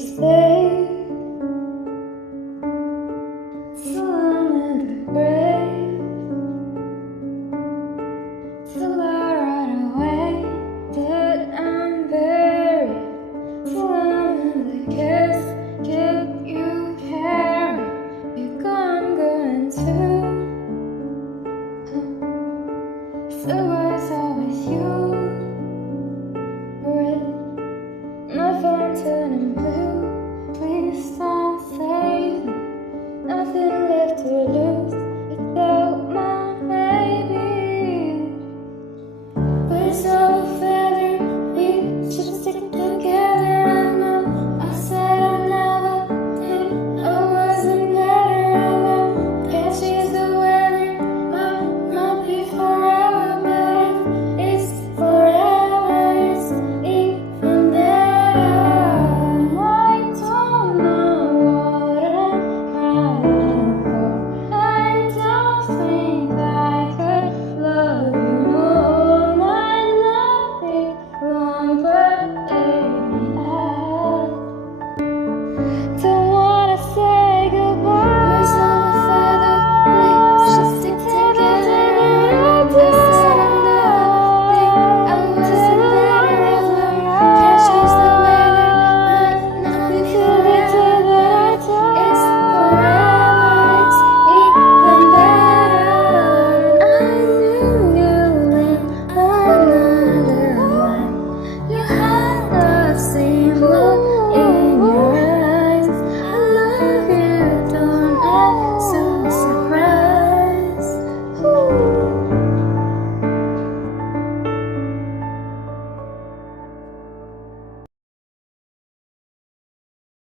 stay so long in the grave. So I right away that I'm buried. So long in the casket you carry. You're gone, going too. So it's always you.